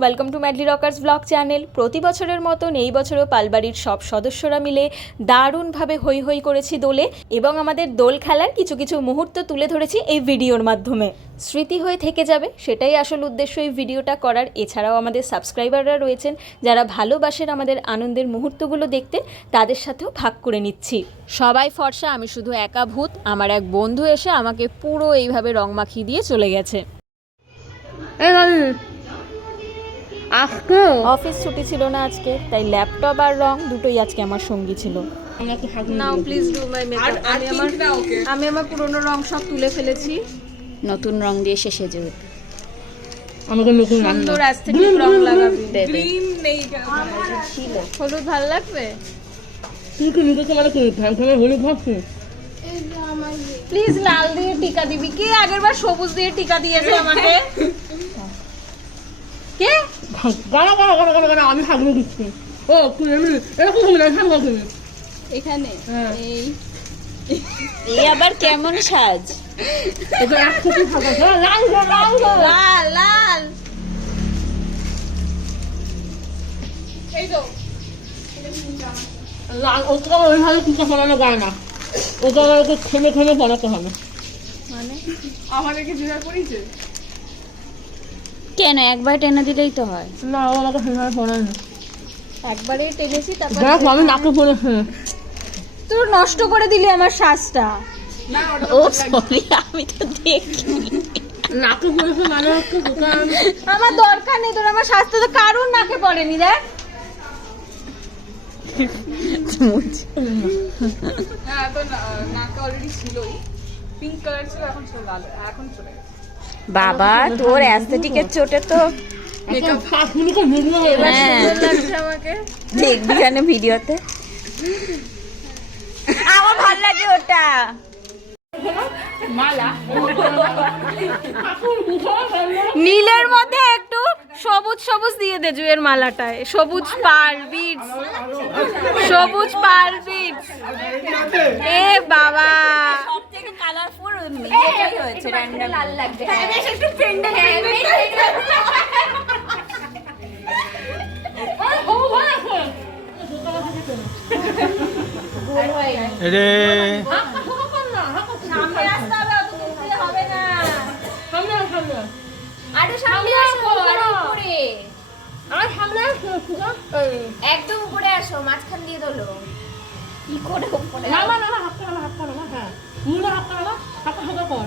Welcome to madly rockers blog channel প্রতি বছরের মতন এই বছরও পালবাড়ির সব সদস্যরা মিলে দারুণভাবে হই হৈ করেছি দোলে এবং আমাদের দোল খেলার কিছু কিছু মুহূর্ত তুলে ধরেছি এই ভিডিওর মাধ্যমে। স্মৃতি হয়ে থেকে যাবে, সেটাই আসল উদ্দেশ্য এই ভিডিওটা করার। এছাড়াও আমাদের সাবস্ক্রাইবাররা রয়েছেন, যারা ভালোবাসেন আমাদের আনন্দের মুহূর্তগুলো দেখতে, তাদের সাথেও ভাগ করে নিচ্ছি। সবাই ফর্সা, আমি শুধু একা ভূত, আমার এক বন্ধু এসে আমাকে পুরো এইভাবে রং মাখিয়ে দিয়ে চলে গেছে। আজকে অফিস ছুটি ছিল না আজকে তাই ল্যাপটপ আর রং দুটোই আজকে আমার সঙ্গী ছিল। Now please do my makeup আমি আমার আমি আমার পুরনো রং সব তুলে ফেলেছি। নতুন রং দিয়ে সে সেজে উঠবে। আমাকে নতুন রান্না সুন্দর অ্যাস্থেটিক রং লাগাবি। দেবে হলুদ ভালো লাগবে? তুই কি নিজে তোমার কি? ফ্যান ফ্যানের হলি ভাবছি। প্লিজ লাল দিয়ে টিকা দিবি। কে আগের বার সবুজ দিয়ে টিকা দিয়েছে আমাকে? কে? গানা গানা গানা গানা গানা আমি থাকলে দিচ্ছি ও তুই এমনি এরকম হবে না থাকব তুমি এখানে? হ্যাঁ। এই। এই আবার কেমন সাজ? হ্যাঁ লাল গো, লাল গো। লাল লাল। লাল ওটা ওইভাবে কিছু বানানো যায় না। ওটা থেমে থেমে বানাতে হবে। মানে? কেন? একবার টেনে দিলেই তো হয়। না ও আমাকে সেভাবে বানায় না। একবারে টেনেছি তারপর দেখ আমি নাকে পড়েছে তুই নষ্ট করে দিলি আমার শ্বাসটা। ও সরি আমি তো দেখি। নাকে পড়েছে মানে হচ্ছে দোকান। আমার দরকার নেই তোর আমার স্বাস্থ্য তো কারুর নাকে পড়েনি দেখ। হ্যাঁ তো নাকে অলরেডি ছিলই। পিঙ্ক কালার ছিল এখন ছিল লাল এখন চলে গেছে। বাবা তোর অ্যাস্থেটিকের চোটে তো। ভিডিও হয়ে দেখবি কেন ভিডিওতে। আমার ভালো লাগে ওটা। নীলের মধ্যে একটু সবুজ সবুজ দিয়ে দে জুয়ের মালাটায় সবুজ পাল বিটস সবুজ পাল বিটস এ বাবা সবথেকে কালারফুল হয়েছে লাল লাগবে রে সামনে আসতে হবে অত দূর দিয়ে হবে না। সামনে সামনে আরে সামনে আসো আরে উপরে। আর সামনে সুজা। এই। একদম উপরে আসো মাঝখান দিয়ে দোলো। কি করে উপরে না না না না, না হাত না হ্যাঁ। মুলে না হাতটা কর।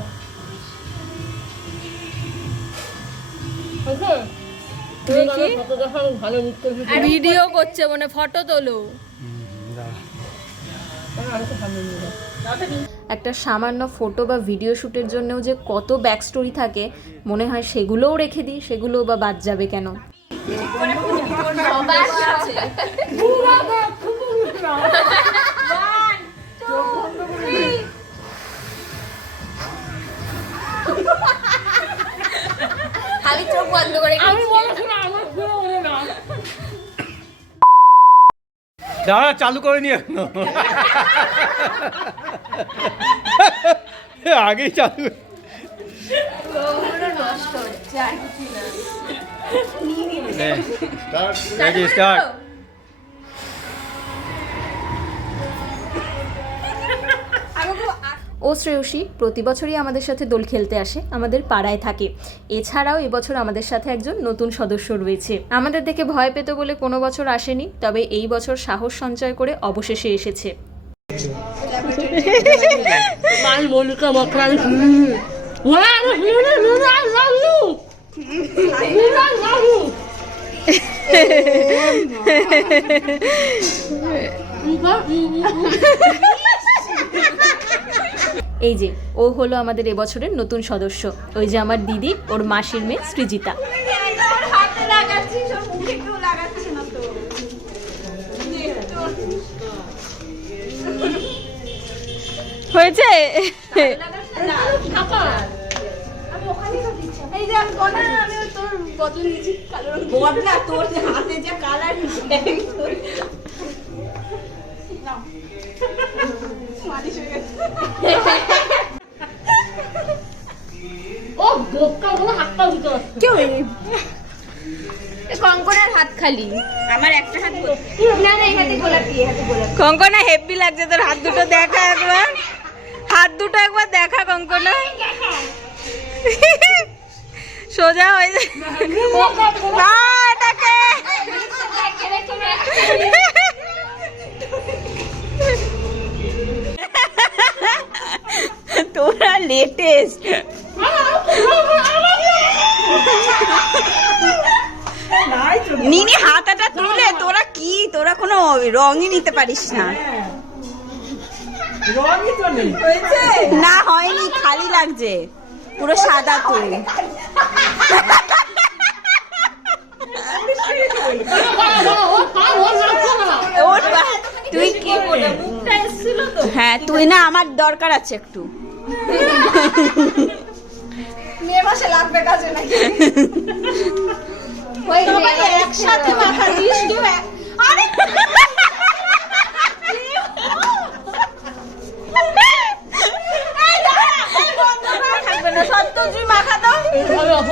ভিডিও করছে মানে ফটো তোলো। আমি তো সামনে নিয়ে যাও। একটা সামান্য ফটো বা ভিডিও শ্যুটের জন্যও যে কত ব্যাক স্টোরি থাকে মনে হয় সেগুলোও রেখে দিই সেগুলোও বা বাদ যাবে কেন? চোখ বন্ধ করে দাঁড়া চালু করে নি এখনও আগেই চালু স্টার্ট ও শ্রেয়সী প্রতি বছরই আমাদের সাথে দোল খেলতে আসে, আমাদের পাড়ায় থাকে। এছাড়াও এবছর আমাদের সাথে একজন নতুন সদস্য রয়েছে। আমাদের দেখে ভয় পেত বলে কোনো বছর আসেনি, তবে এই বছর সাহস সঞ্চয় করে অবশেষে এসেছে। লাভ ইউ নুনা আই লাভ ইউ এই যে, ও হলো আমাদের এবছরের নতুন সদস্য। ওই যে আমার দিদি, ওর মাসির মেয়ে সৃজিতা। কেউ কঙ্কনের হাত খালি। আমার একটা হাত না না এই হাতে গোলাপি হাতে গোলাপি। কঙ্কনা হেভি লাগছে তোর হাত দুটো দেখা একবার। হাত দুটো একবার দেখা কঙ্কনা। সোজা হয়ে যায় তোরা লেটেস্ট। নিনি হাতাটা তুলে তোরা কি? তোরা কোনো রঙই নিতে পারিস না। না হয়নি খালি লাগছে পুরো সাদা তুই তুই কি হ্যাঁ তুই না আমার দরকার আছে একটু মে মাসে লাগবে কাজে নাকি একসাথে মাখা দিস কেউ এক- আরে থাকবে না সত্য তুই মাখা দাও এইভাবে অপমান করে মেনে নিলাম না নিলাম না আমি মেনে নিলাম। মা, ওটা করে দে। ওখানে পালিশ করতে এই দে তোর ফোনটাই তুলি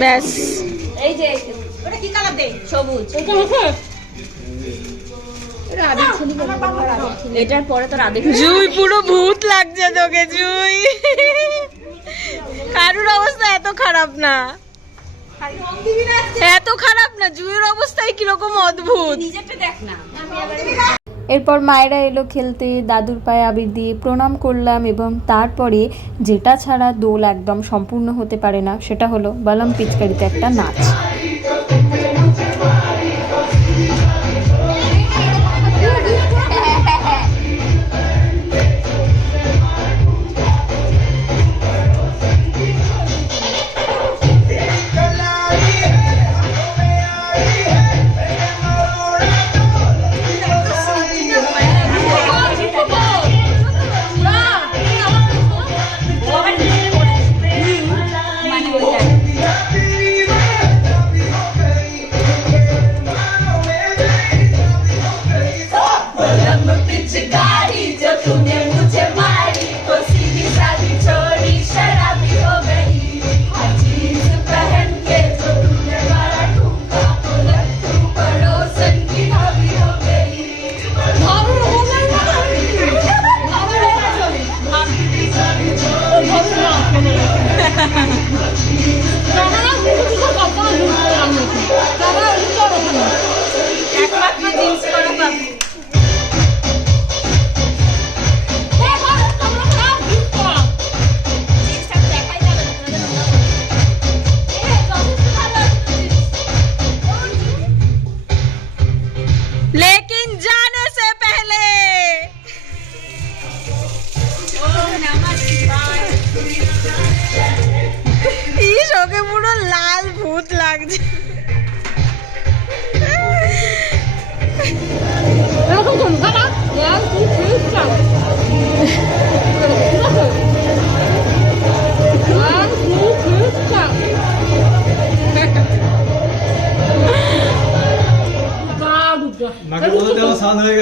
ব্যাস। এই যে ওটা কি কালার দে? সবুজ। এটার পরে তোর আদেশ জুই পুরো ভূত লাগছে তোকে জুই। কারুর অবস্থা এত খারাপ না। এত খারাপ না জুইয়ের অবস্থায় কীরকম অদ্ভুত। নিজেরটা দেখ না। এরপর মায়েরা এলো খেলতে দাদুর পায়ে আবির দিয়ে প্রণাম করলাম এবং তারপরে যেটা ছাড়া দোল একদম সম্পূর্ণ হতে পারে না সেটা হলো বালাম পিচকারিতে একটা নাচ।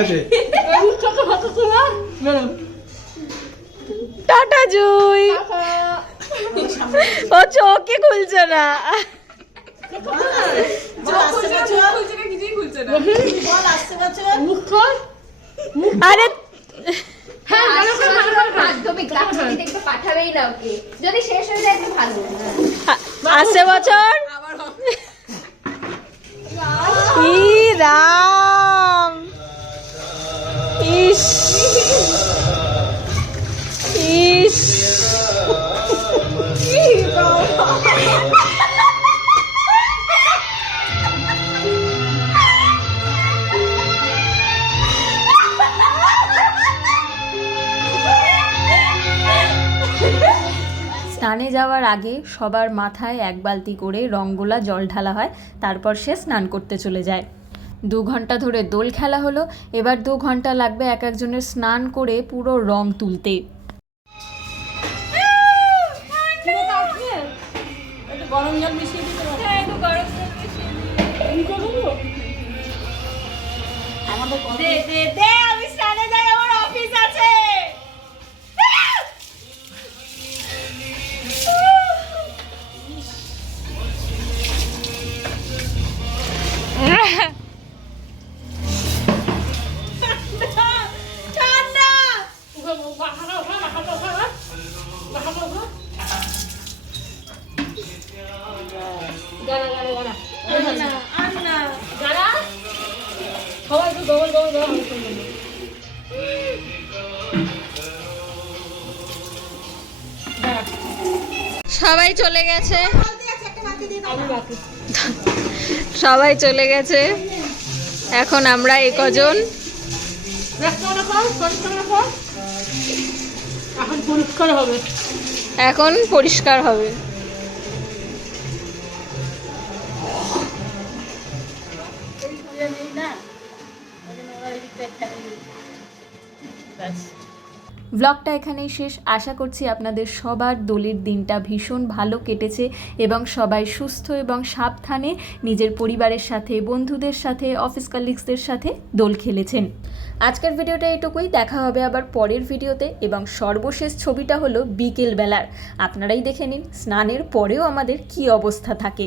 হয়ে মেরো টাটা জুই ও চোখে খুলছে না হ্যাঁ ভালো করে ভালো আগে সবার মাথায় এক বালতি করে রঙ্গোলা জল ঢালা হয় তারপর সে স্নান করতে চলে যায়। দু ঘণ্টা ধরে দোল খেলা হলো এবার দু ঘণ্টা লাগবে এক একজনের স্নান করে পুরো রং তুলতে। আমাদের দে দে দে সবাই চলে গেছে। সবাই চলে গেছে। এখন আমরা এ কজন? ব্যস্ত পরিষ্কার রাখো। এখন পরিষ্কার হবে। ব্লগটা এখানেই শেষ। আশা করছি আপনাদের সবার দোলের দিনটা ভীষণ ভালো কেটেছে এবং সবাই সুস্থ এবং সাবধানে নিজের পরিবারের সাথে, বন্ধুদের সাথে অফিস কালিগসদের সাথে দোল খেলেছেন। আজকের ভিডিওটা এটুকুই। দেখা হবে আবার পরের ভিডিওতে এবং সর্বশেষ ছবিটা হলো বিকেলবেলার। আপনারাই দেখে নিন স্নানের পরেও আমাদের কি অবস্থা থাকে।